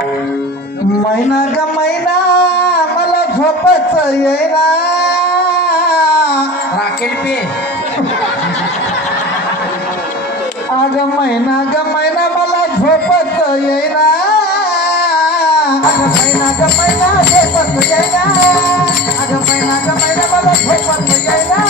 मैना ग मैना मला झोपच येईना. राकेल पे अग मैना ग मैना मला झोपच येईना. अग मैना ग मैना झोपच येईना. अग मैना ग मैना मला झोपच येईना.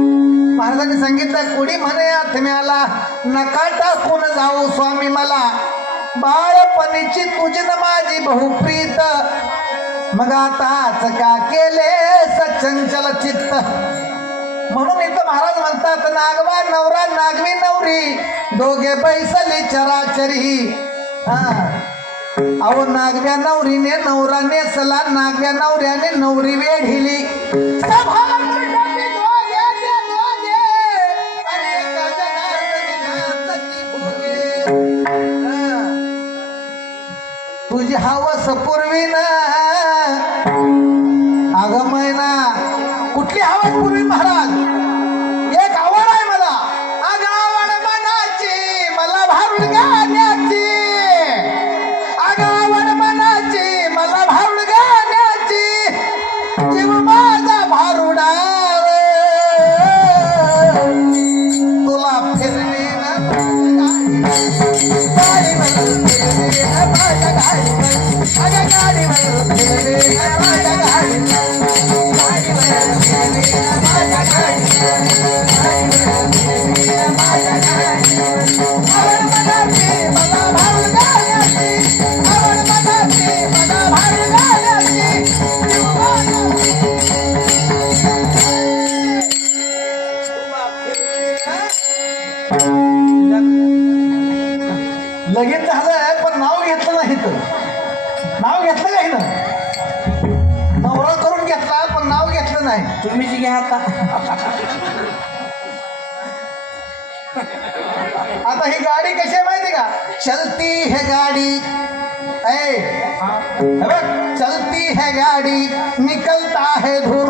महाराजांनी सांगितलं कुणी म्हणे आत्म्याला नका टाकून जाऊ स्वामी मला. बाळपणीची तुझी न माझी बहुप्रीत मग आताच का केले सचंचल चित्त? म्हणून इथं महाराज म्हणतात नागवा नवरा नागवी नवरी. दोघे बैसली चराचरी. हा. अहो नागव्या नवरीने नवरा नेसला नागव्या नवऱ्याने नवरी वेढिली. तुझी हवस ना अगमय ना कुठली आवड पूर्वी महाराज? காடி வந்து காடி வந்து लगीन झालंय पण नाव घेतलं नाही तर नाव घेतलं का हिनं नवरा करून घेतला पण नाव घेतलं नाही. तुम्हीच घ्या आता. आता ही गाडी कशी आहे माहिती का? चलती है गाडी. ऐ चलती है गाडी निकलता है धूर.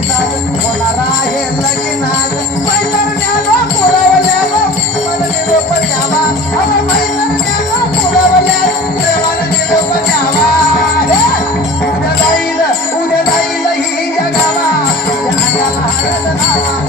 la la la